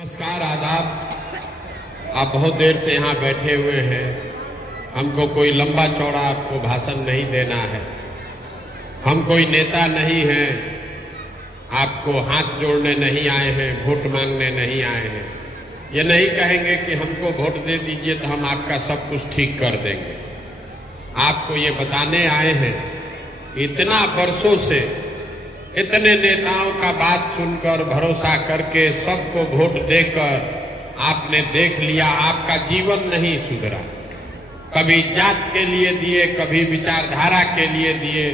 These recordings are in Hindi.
नमस्कार, आदाब। आप बहुत देर से यहाँ बैठे हुए हैं। हमको कोई लंबा चौड़ा आपको भाषण नहीं देना है। हम कोई नेता नहीं हैं, आपको हाथ जोड़ने नहीं आए हैं, वोट मांगने नहीं आए हैं। ये नहीं कहेंगे कि हमको वोट दे दीजिए तो हम आपका सब कुछ ठीक कर देंगे। आपको ये बताने आए हैं कि इतना वर्षों से इतने नेताओं का बात सुनकर भरोसा करके सबको वोट देकर आपने देख लिया, आपका जीवन नहीं सुधरा। कभी जात के लिए दिए, कभी विचारधारा के लिए दिए,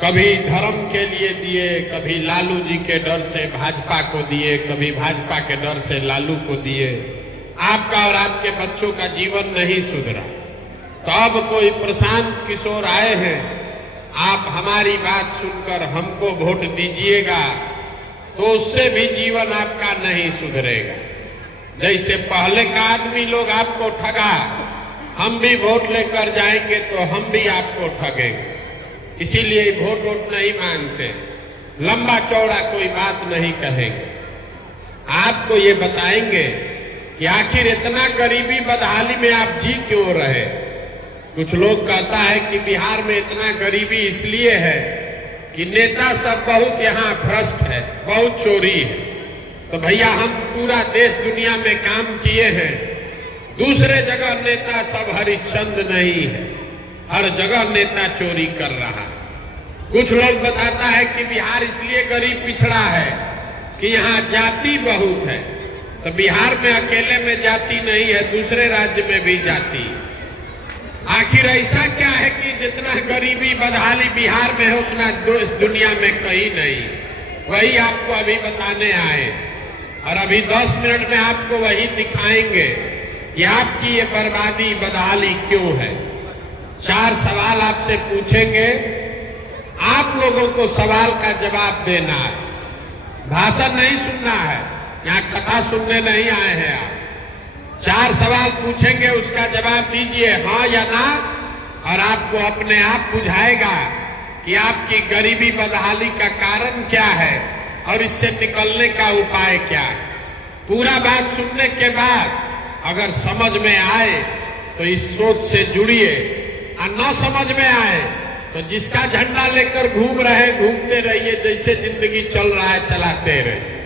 कभी धर्म के लिए दिए, कभी लालू जी के डर से भाजपा को दिए, कभी भाजपा के डर से लालू को दिए। आपका और आपके बच्चों का जीवन नहीं सुधरा। तो अब कोई प्रशांत किशोर आए हैं, आप हमारी बात सुनकर हमको वोट दीजिएगा तो उससे भी जीवन आपका नहीं सुधरेगा। जैसे पहले का आदमी लोग आपको ठगा, हम भी वोट लेकर जाएंगे तो हम भी आपको ठगेंगे। इसीलिए वोट नहीं मांगते, लंबा चौड़ा कोई बात नहीं कहेंगे। आपको ये बताएंगे कि आखिर इतना गरीबी बदहाली में आप जी क्यों रहे। कुछ लोग कहता है कि बिहार में इतना गरीबी इसलिए है कि नेता सब बहुत यहाँ भ्रष्ट है, बहुत चोरी है। तो भैया हम पूरा देश दुनिया में काम किए हैं, दूसरे जगह नेता सब हरिश्चंद्र नहीं है, हर जगह नेता चोरी कर रहा है। कुछ लोग बताता है कि बिहार इसलिए गरीब पिछड़ा है कि यहाँ जाति बहुत है। तो बिहार में अकेले में जाति नहीं है, दूसरे राज्य में भी जाति है। आखिर ऐसा क्या है कि जितना गरीबी बदहाली बिहार में है उतना दुनिया में कहीं नहीं। वही आपको अभी बताने आए और अभी 10 मिनट में आपको वही दिखाएंगे कि आपकी ये बर्बादी बदहाली क्यों है। 4 सवाल आपसे पूछेंगे, आप लोगों को सवाल का जवाब देना है, भाषण नहीं सुनना है, यहाँ कथा सुनने नहीं आए हैं आप। 4 सवाल पूछेंगे, उसका जवाब दीजिए हाँ या ना, और आपको अपने आप बुझाएगा कि आपकी गरीबी बदहाली का कारण क्या है और इससे निकलने का उपाय क्या है। पूरा बात सुनने के बाद अगर समझ में आए तो इस सोच से जुड़िए, और न समझ में आए तो जिसका झंडा लेकर घूम रहे घूमते रहिए, जैसे जिंदगी चल रहा है चलाते रहिए।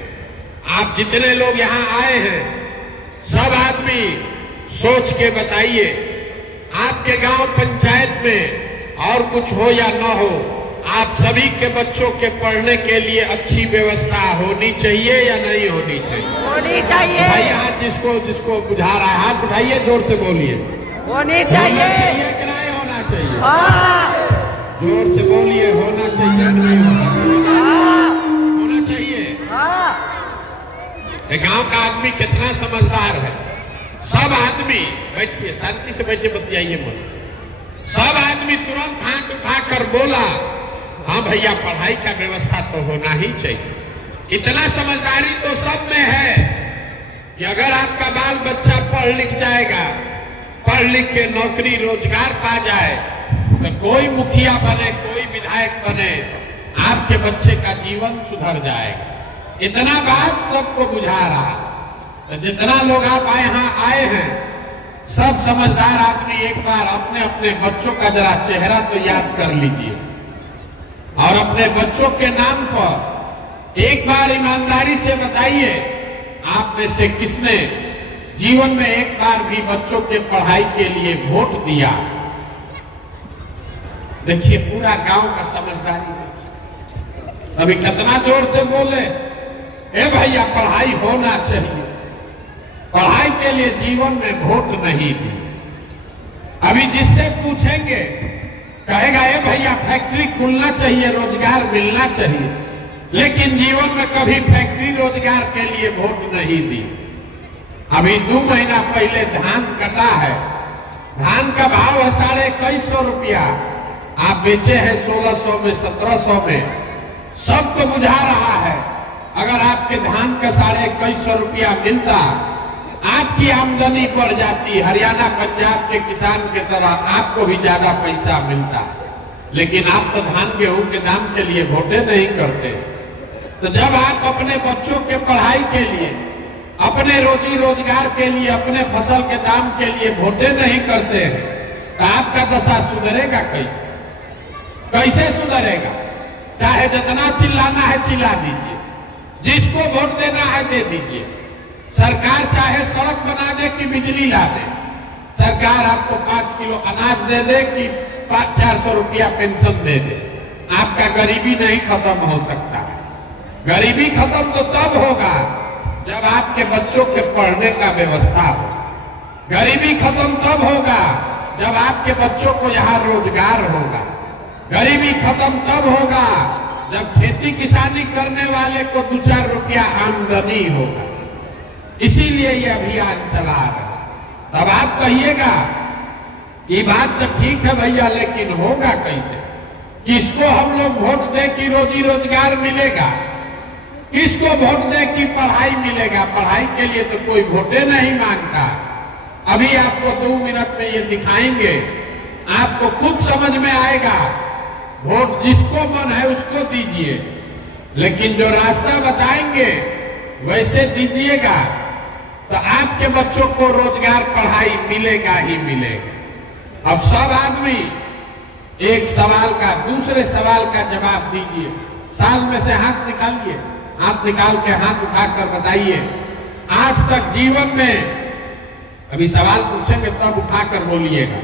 आप जितने लोग यहाँ आए हैं सब आदमी सोच के बताइए, आपके गांव पंचायत में और कुछ हो या न हो, आप सभी के बच्चों के पढ़ने के लिए अच्छी व्यवस्था होनी चाहिए या नहीं होनी चाहिए? होनी चाहिए। भाई हाथ जिसको जिसको बुझा रहा है हाथ उठाइए, जोर से बोलिए। होनी चाहिए। होना चाहिए कि नहीं होना चाहिए? हाँ। जोर से बोलिए, होना चाहिए कि नहीं होना चाहिए? हाँ। होना चाहिए। हाँ। गांव का आदमी कितना समझदार है। सब आदमी बैठिए, शांति से बैठे, बतियाइए मत। सब आदमी तुरंत हाथ उठाकर बोला हाँ भैया पढ़ाई का व्यवस्था तो होना ही चाहिए। इतना समझदारी तो सब में है कि अगर आपका बाल बच्चा पढ़ लिख जाएगा, पढ़ लिख के नौकरी रोजगार पा जाए तो कोई मुखिया बने, कोई विधायक बने, आपके बच्चे का जीवन सुधर जाएगा। इतना बात सबको बुझा रहा। तो जितना लोग आप यहाँ आए हैं सब समझदार आदमी एक बार अपने अपने बच्चों का जरा चेहरा तो याद कर लीजिए और अपने बच्चों के नाम पर एक बार ईमानदारी से बताइए, आप में से किसने जीवन में एक बार भी बच्चों के पढ़ाई के लिए वोट दिया? देखिए पूरा गांव का समझदारी देखिए। अभी कितना जोर से बोले ए भैया पढ़ाई होना चाहिए, पढ़ाई के लिए जीवन में वोट नहीं दी। अभी जिससे पूछेंगे कहेगा ए भैया फैक्ट्री खुलना चाहिए, रोजगार मिलना चाहिए, लेकिन जीवन में कभी फैक्ट्री रोजगार के लिए वोट नहीं दी। अभी 2 महीना पहले धान कटा है, धान का भाव है 2150 रुपया, आप बेचे हैं 1600 में, 1700 में। सबको बुझा रहा है अगर आपके धान का 2150 रुपया मिलता, आपकी आमदनी बढ़ जाती, हरियाणा पंजाब के किसान की तरह आपको भी ज्यादा पैसा मिलता। लेकिन आप तो धान गेहूं के दाम के लिए वोटे नहीं करते। तो जब आप अपने बच्चों के पढ़ाई के लिए अपने रोजी रोजगार के लिए, अपने फसल के दाम के लिए वोटें नहीं करते हैं, तो आपका दशा सुधरेगा कैसे? कैसे सुधरेगा? चाहे जितना चिल्लाना है चिल्ला दीजिए, जिसको वोट देना है दे दीजिए। सरकार चाहे सड़क बना दे कि बिजली ला दे, सरकार आपको 5 किलो अनाज दे दे कि 400 रुपया पेंशन दे दे, आपका गरीबी नहीं खत्म हो सकता है। गरीबी खत्म तो तब होगा जब आपके बच्चों के पढ़ने का व्यवस्था हो। गरीबी खत्म तब होगा जब आपके बच्चों को यहाँ रोजगार होगा। गरीबी खत्म तब होगा जब खेती किसानी करने वाले को 2-4 रुपया आमदनी होगा। इसीलिए ये अभियान चला रहा। तब आप कहिएगा कि बात तो ठीक है भैया, लेकिन होगा कैसे? किसको हम लोग वोट दे कि रोजी रोजगार मिलेगा? किसको वोट दे कि पढ़ाई मिलेगा? पढ़ाई के लिए तो कोई वोटे नहीं मांगता। अभी आपको 2 मिनट में ये दिखाएंगे, आपको खुद समझ में आएगा। वोट जिसको मन है उसको दीजिए, लेकिन जो रास्ता बताएंगे वैसे दीजिएगा, तो आपके बच्चों को रोजगार पढ़ाई मिलेगा ही मिलेगा। अब सब आदमी एक सवाल का दूसरे सवाल का जवाब दीजिए। साल में से हाथ निकालिए, हाथ निकाल के हाथ उठाकर बताइए, आज तक जीवन में, अभी सवाल पूछेंगे तब उठाकर बोलिएगा,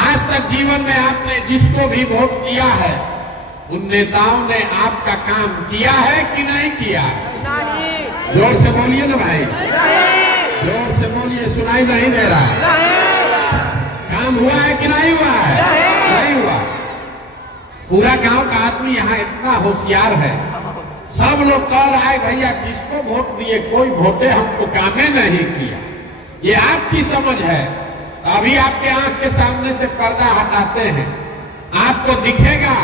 आज तक जीवन में आपने जिसको भी वोट दिया है उन नेताओं ने आपका काम किया है कि नहीं किया? नहीं। जोर से बोलिए ना भाई, नहीं। जोर से बोलिए, सुनाई नहीं दे रहा है। नहीं। काम हुआ है कि नहीं हुआ है? नहीं हुआ। पूरा गांव का आदमी यहाँ इतना होशियार है, सब लोग कह रहा है भैया जिसको वोट दिए कोई वोटे हमको कामे नहीं किया। ये आपकी समझ है। अभी आपके आंख के सामने से पर्दा हटाते हैं, आपको दिखेगा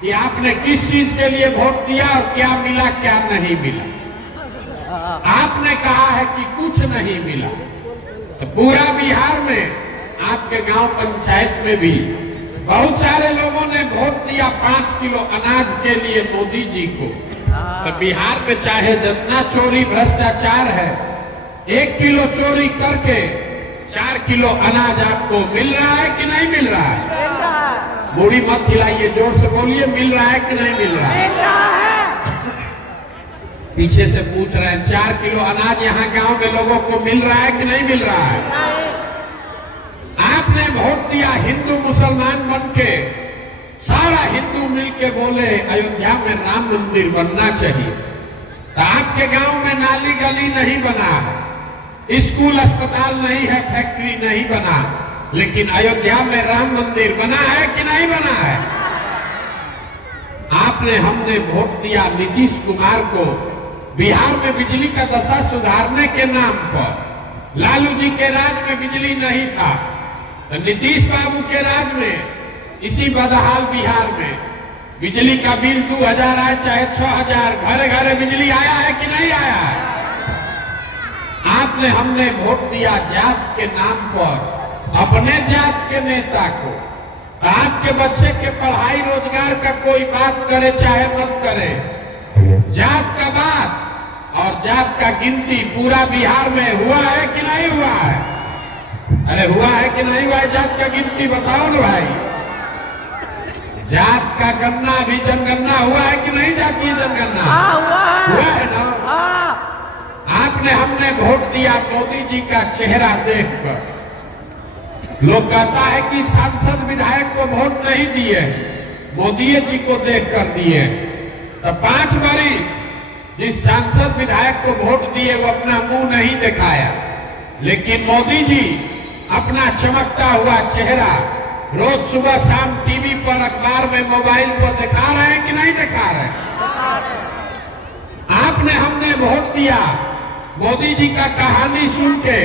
कि आपने किस चीज के लिए वोट दिया और क्या मिला क्या नहीं मिला। आपने कहा है कि कुछ नहीं मिला, तो पूरा बिहार में आपके गांव पंचायत में भी बहुत सारे लोगों ने वोट दिया 5 किलो अनाज के लिए मोदी जी को। तो बिहार में चाहे जितना चोरी भ्रष्टाचार है, 1 किलो चोरी करके 4 किलो अनाज आपको मिल रहा है कि नहीं मिल रहा है? मुड़ी मत खिलाइए, जोर से बोलिए, मिल रहा है कि नहीं मिल रहा है? पीछे से पूछ रहे हैं 4 किलो अनाज यहाँ गांव के लोगों को मिल रहा है कि नहीं मिल रहा है? आपने वोट दिया हिंदू मुसलमान बन के, सारा हिंदू मिलके बोले अयोध्या में राम मंदिर बनना चाहिए, तो आपके गांव में नाली गली नहीं बना है, स्कूल अस्पताल नहीं है, फैक्ट्री नहीं बना, लेकिन अयोध्या में राम मंदिर बना है कि नहीं बना है? आपने हमने वोट दिया नीतीश कुमार को बिहार में बिजली का दशा सुधारने के नाम पर। लालू जी के राज में बिजली नहीं था, तो नीतीश बाबू के राज में इसी बदहाल बिहार में बिजली का बिल 2000 आए चाहे 6000, घरे घरे बिजली आया है कि नहीं आया है? आपने हमने वोट दिया जात के नाम पर अपने जात के नेता को। आपके बच्चे के पढ़ाई रोजगार का कोई बात करे चाहे मत करे, जात का बात और जात का गिनती पूरा बिहार में हुआ है कि नहीं हुआ है? अरे हुआ है कि नहीं हुआ है? जात का गिनती बताओ ना भाई। जात का गणना भी जनगणना हुआ है कि नहीं? जातीय जनगणना हुआ है ना? आपने हमने वोट दिया मोदी जी का चेहरा देखकर। लोग कहता है कि सांसद विधायक को वोट नहीं दिए, मोदी जी को देखकर दिए। तो 5 वर्ष जिस सांसद विधायक को वोट दिए वो अपना मुंह नहीं दिखाया, लेकिन मोदी जी अपना चमकता हुआ चेहरा रोज सुबह शाम टीवी पर, अखबार में, मोबाइल पर दिखा रहे हैं कि नहीं दिखा रहे? आपने हमने वोट दिया मोदी जी का कहानी सुन के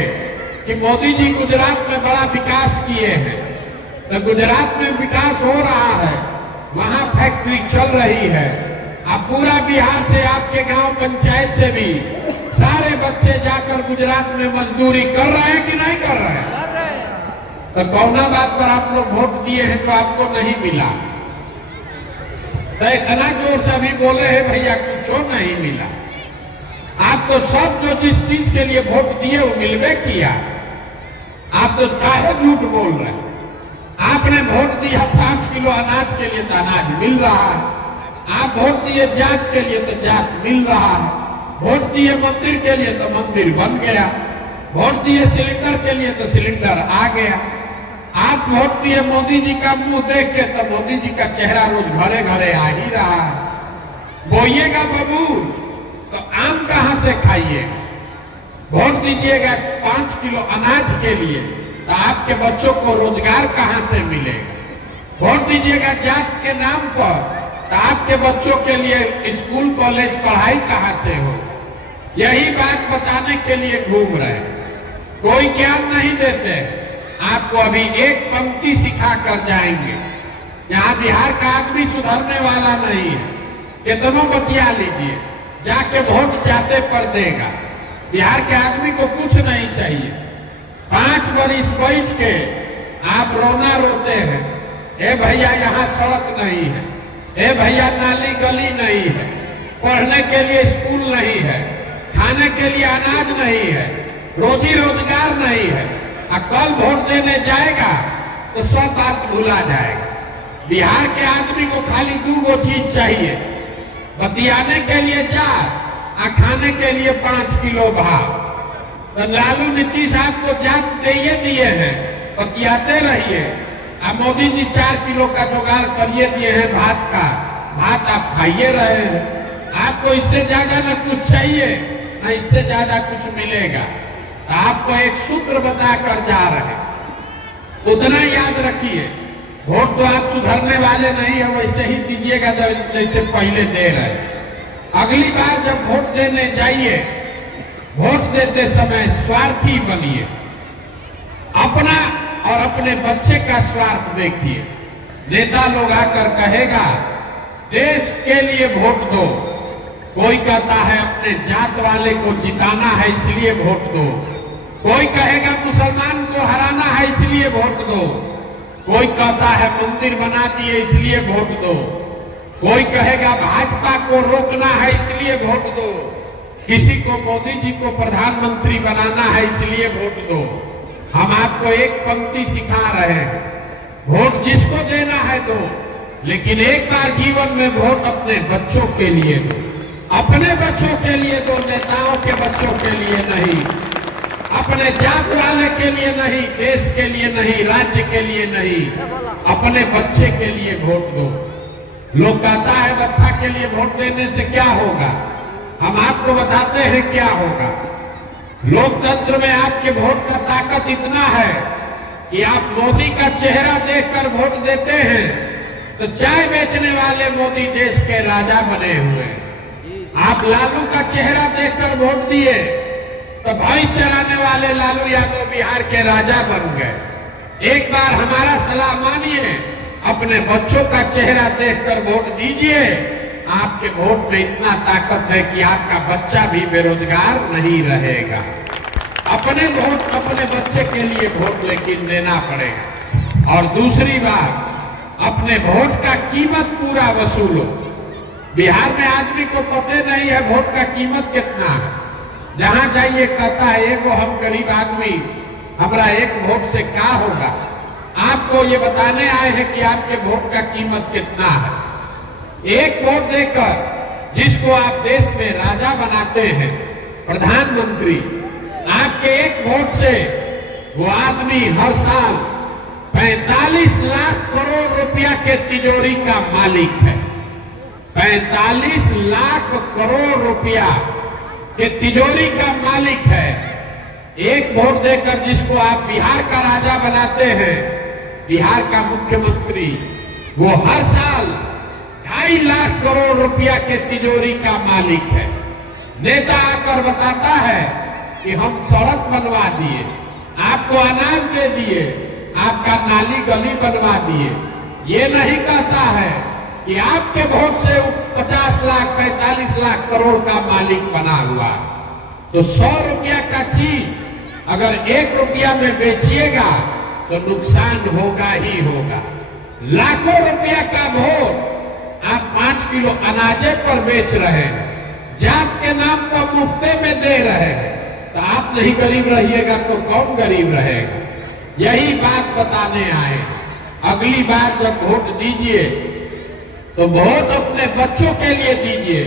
कि मोदी जी गुजरात में बड़ा विकास किए हैं। तो गुजरात में विकास हो रहा है, वहां फैक्ट्री चल रही है। अब पूरा बिहार से, आपके गांव पंचायत से भी सारे बच्चे जाकर गुजरात में मजदूरी कर रहे हैं कि नहीं कर रहे हैं? तो कौना बात पर आप लोग वोट दिए हैं तो आपको नहीं मिला? तो इतना जोर से अभी बोले हैं भैया कुछ नहीं मिला। आपको तो सब जो जिस चीज के लिए वोट दिए वो मिलवे किया। आप तो काहे झूठ बोल रहे हैं? आपने वोट दिया 5 किलो अनाज के लिए तो अनाज मिल रहा है। आप वोट दिए जात के लिए तो जात मिल रहा है। वोट दिए मंदिर के लिए तो मंदिर बन गया। वोट दिए सिलेंडर के लिए तो सिलेंडर आ गया। आप वोट दिए मोदी जी का मुंह देख के तो मोदी जी का चेहरा रोज घरे घरे आ ही रहा है। बोइएगा बबूल तो आम कहां से खाइएगा? वोट दीजिएगा 5 किलो अनाज के लिए तो आपके बच्चों को रोजगार कहां से मिलेगा? वोट दीजिएगा जात के नाम पर तो आपके बच्चों के लिए स्कूल कॉलेज पढ़ाई कहां से हो? यही बात बताने के लिए घूम रहे हैं। कोई ज्ञान नहीं देते। आपको अभी एक पंक्ति सिखा कर जाएंगे। यहाँ बिहार का आदमी सुधरने वाला नहीं है। कितनों बतिया लीजिए, जाके वोट जाते पर देगा। बिहार के आदमी को कुछ नहीं चाहिए। 5 बरिस बैठ के आप रोना रोते हैं, ए भैया यहाँ सड़क नहीं है, ए भैया नाली गली नहीं है, पढ़ने के लिए स्कूल नहीं है, खाने के लिए अनाज नहीं है, रोजी रोजगार नहीं है। और कल वोट देने जाएगा तो सब बात भुला जाएगा। बिहार के आदमी को खाली 2 चीज चाहिए, बतियाने के लिए जा और खाने के लिए 5 किलो भाव। तो लालू नीतीश आपको जात दे दिए हैं, बतियाते रहिए। अब मोदी जी 4 किलो का जुगाड़ करिए दिए हैं भात का, भात आप खाइए रहे हैं। आपको इससे ज्यादा न कुछ चाहिए न इससे ज्यादा कुछ मिलेगा। तो आपको एक सूत्र बताकर जा रहे हैं, उतना याद रखिए। वोट तो आप सुधरने वाले नहीं है, वैसे ही दीजिएगा जैसे पहले दे रहे। अगली बार जब वोट देने जाइए, वोट देते समय स्वार्थी बनिए। अपना और अपने बच्चे का स्वार्थ देखिए। नेता लोग आकर कहेगा देश के लिए वोट दो, कोई कहता है अपने जात वाले को जिताना है इसलिए वोट दो, कोई कहेगा मुसलमान को हराना है इसलिए वोट दो, कोई कहता है मंदिर बना दिए इसलिए वोट दो, कोई कहेगा भाजपा को रोकना है इसलिए वोट दो, किसी को मोदी जी को प्रधानमंत्री बनाना है इसलिए वोट दो। हम आपको एक पंक्ति सिखा रहे हैं, वोट जिसको देना है दो, लेकिन एक बार जीवन में वोट अपने बच्चों के लिए दो। अपने बच्चों के लिए दो, नेताओं के बच्चों के लिए नहीं, अपने जात वाले के लिए नहीं, देश के लिए नहीं, राज्य के लिए नहीं, अपने बच्चे के लिए वोट दो। लोग कहता है बच्चा के लिए वोट देने से क्या होगा? हम आपको बताते हैं क्या होगा। लोकतंत्र में आपके वोट का ताकत इतना है कि आप मोदी का चेहरा देखकर वोट देते हैं तो चाय बेचने वाले मोदी देश के राजा बने हुए। आप लालू का चेहरा देखकर वोट दिए तो भैंस चराने वाले लालू यादव बिहार के राजा बन गए। एक बार हमारा सलाह मानिए, अपने बच्चों का चेहरा देखकर वोट दीजिए। आपके वोट में इतना ताकत है कि आपका बच्चा भी बेरोजगार नहीं रहेगा। अपने वोट अपने बच्चे के लिए वोट लेकिन देना पड़ेगा। और दूसरी बात, अपने वोट का कीमत पूरा वसूलो। बिहार में आदमी को पता नहीं है वोट का कीमत कितना है। जहां जाइए कहता है एगो हम गरीब आदमी, हमारा एक वोट से क्या होगा। आपको ये बताने आए हैं कि आपके वोट का कीमत कितना है। एक वोट देकर जिसको आप देश में राजा बनाते हैं, प्रधानमंत्री, आपके एक वोट से वो आदमी हर साल 45 लाख करोड़ रुपया के तिजोरी का मालिक है। 45 लाख करोड़ रुपया के तिजोरी का मालिक है। एक वोट देकर जिसको आप बिहार का राजा बनाते हैं, बिहार का मुख्यमंत्री, वो हर साल 2.5 लाख करोड़ रुपया के तिजोरी का मालिक है। नेता आकर बताता है कि हम सड़क बनवा दिए, आपको अनाज दे दिए, आपका नाली गली बनवा दिए। ये नहीं कहता है कि आपके वोट से 50 लाख 45 लाख करोड़ का मालिक बना हुआ। तो 100 रुपया का चीज अगर 1 रुपया में बेचिएगा तो नुकसान होगा ही होगा। लाखों रुपया का वोट आप 5 किलो अनाजे पर बेच रहे हैं। जात के नाम पर मुफ्ते में दे रहे हैं, तो आप नहीं गरीब रहिएगा तो कौन गरीब रहेगा? यही बात बताने आए। अगली बार जब वोट दीजिए तो वोट अपने बच्चों के लिए दीजिए,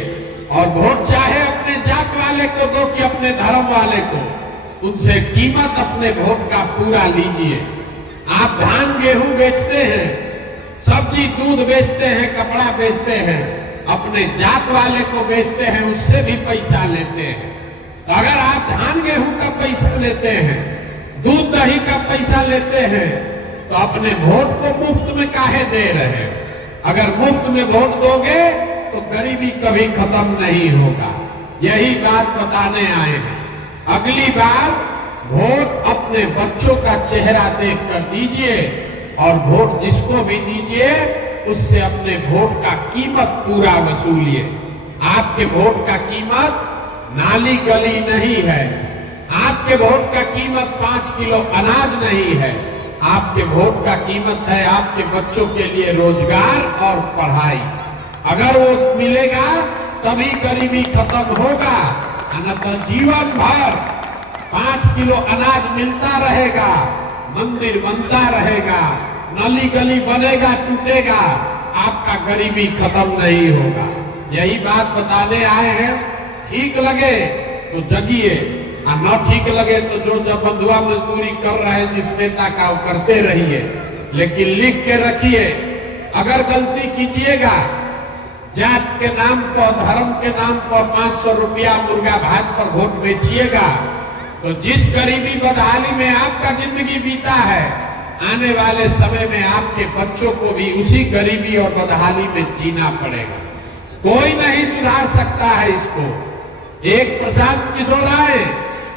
और वोट चाहे अपने जात वाले को दो कि अपने धर्म वाले को, उनसे कीमत अपने वोट का पूरा लीजिए। आप धान गेहूं बेचते हैं, सब्जी दूध बेचते हैं, कपड़ा बेचते हैं, अपने जात वाले को बेचते हैं, उससे भी पैसा लेते हैं। तो अगर आप धान गेहूं का पैसा लेते हैं, दूध दही का पैसा लेते हैं, तो अपने वोट को मुफ्त में काहे दे रहे हैं? अगर मुफ्त में वोट दोगे तो गरीबी कभी खत्म नहीं होगा। यही बात बताने आए हैं। अगली बार वोट अपने बच्चों का चेहरा देखकर दीजिए, और वोट जिसको भी दीजिए उससे अपने वोट का कीमत पूरा वसूलिए। आपके वोट का कीमत नाली गली नहीं है, आपके वोट का कीमत 5 किलो अनाज नहीं है, आपके वोट का कीमत है आपके बच्चों के लिए रोजगार और पढ़ाई। अगर वो मिलेगा तभी गरीबी खत्म होगा, न तो जीवन भर 5 किलो अनाज मिलता रहेगा, मंदिर बनता रहेगा, नली गली बनेगा टूटेगा, आपका गरीबी खत्म नहीं होगा। यही बात बताने आए हैं। ठीक लगे तो जगिए, और न ठीक लगे तो जो जब बंधुआ मजदूरी कर रहे हैं जिस नेता का वो करते रहिए, लेकिन लिख के रखिए, अगर गलती कीजिएगा, जात के नाम पर, धर्म के नाम पर 500 रुपया मुर्गा भात पर वोट बेचिएगा, तो जिस गरीबी बदहाली में आपका जिंदगी बीता है, आने वाले समय में आपके बच्चों को भी उसी गरीबी और बदहाली में जीना पड़ेगा। कोई नहीं सुधार सकता है इसको। एक प्रशांत किशोर आए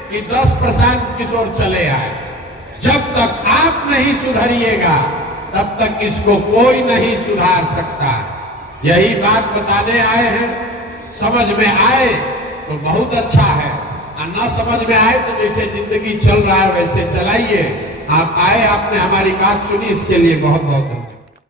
कि 10 प्रशांत किशोर चले आए। जब तक आप नहीं सुधरिएगा तब तक इसको कोई नहीं सुधार सकता। यही बात बताने आए हैं। समझ में आए तो बहुत अच्छा है, और न समझ में आए तो जैसे जिंदगी चल रहा है वैसे चलाइए। आप आए, आपने हमारी बात सुनी, इसके लिए बहुत बहुत धन्यवाद।